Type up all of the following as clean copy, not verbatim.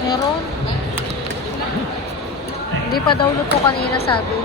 Meron. Hindi pa daw luto kanina sabi.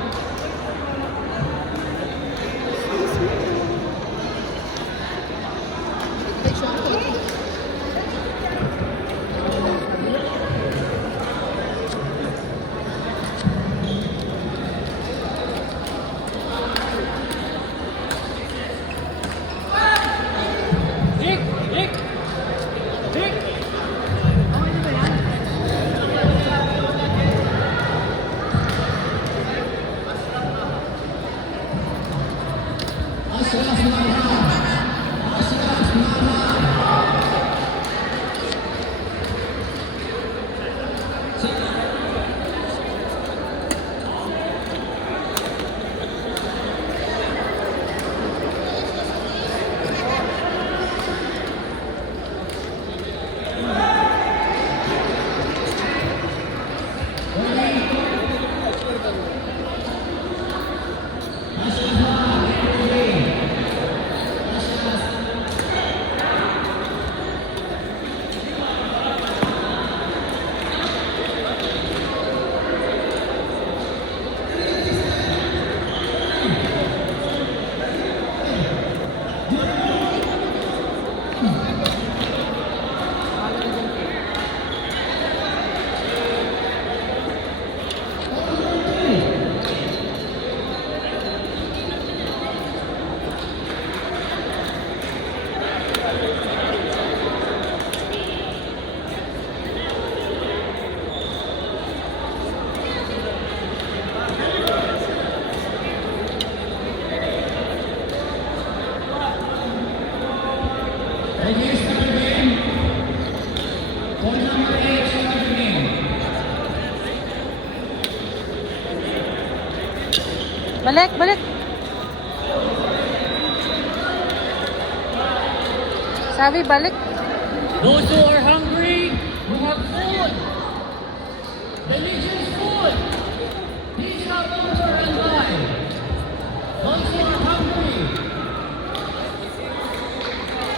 Balik, balik. Sabi, balik. Those who are hungry, who have food, delicious food, please come over and buy. Those who are hungry,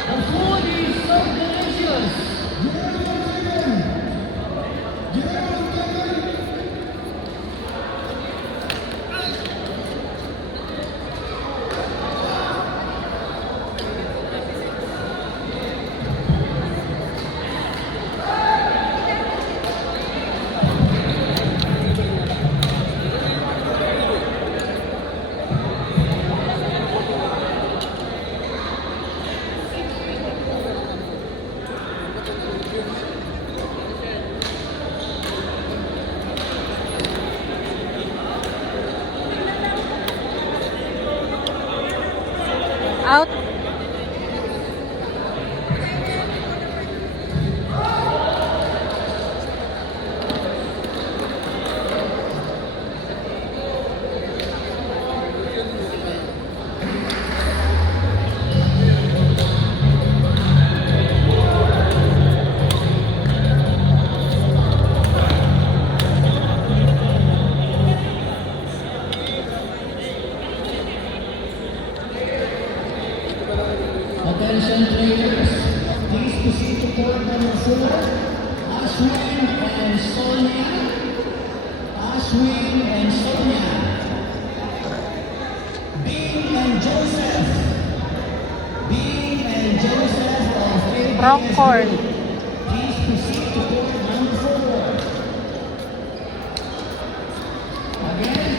the food is so delicious. Out. Attention players, please proceed to court number 4, Ashwin and Sonia. Ashwin and Sonia. Bean and Joseph. Bean and Joseph of Wrong court. Please proceed to court number 4. Again,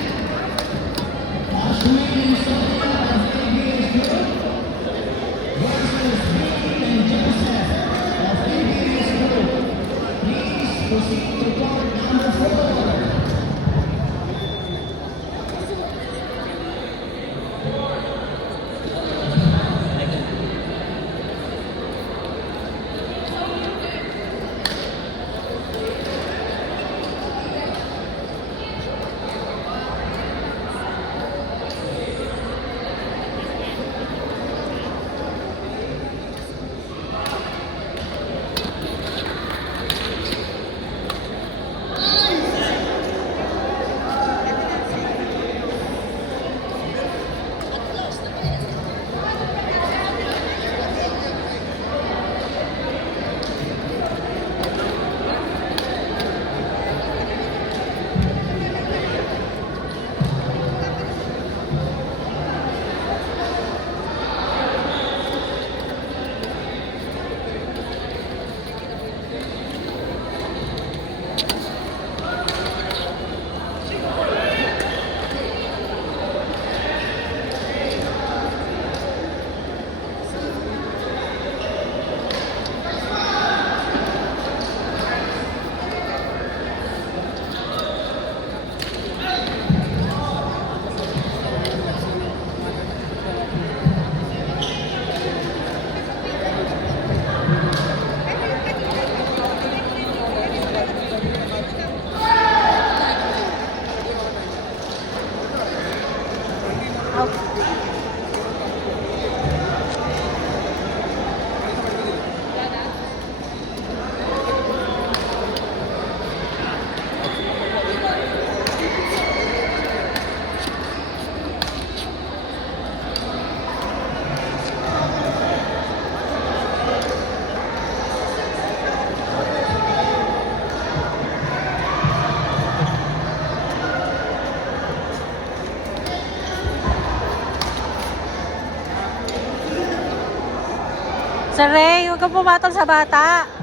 Ashwin and Sonia of ABS Group versus Bean and Joseph of ABS Group. Please proceed to court number 4. Sa Ray, huwag kang pumatol sa bata.